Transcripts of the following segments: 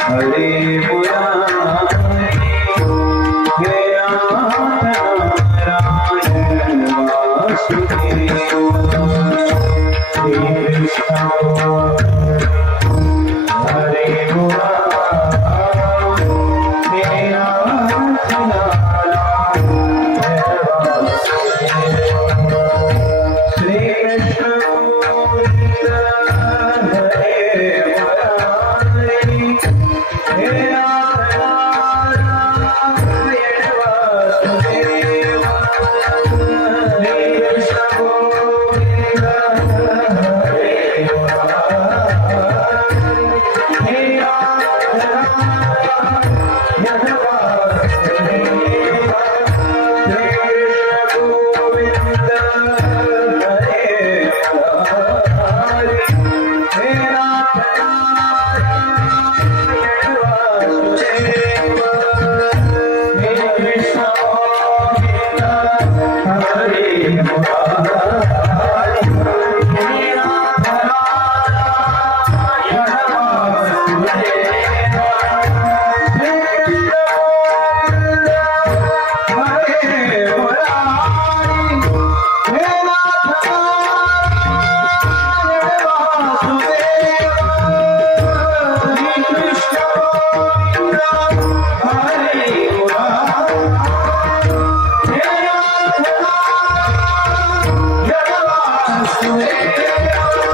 हरे पुरा yeah, yeah.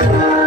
Lord.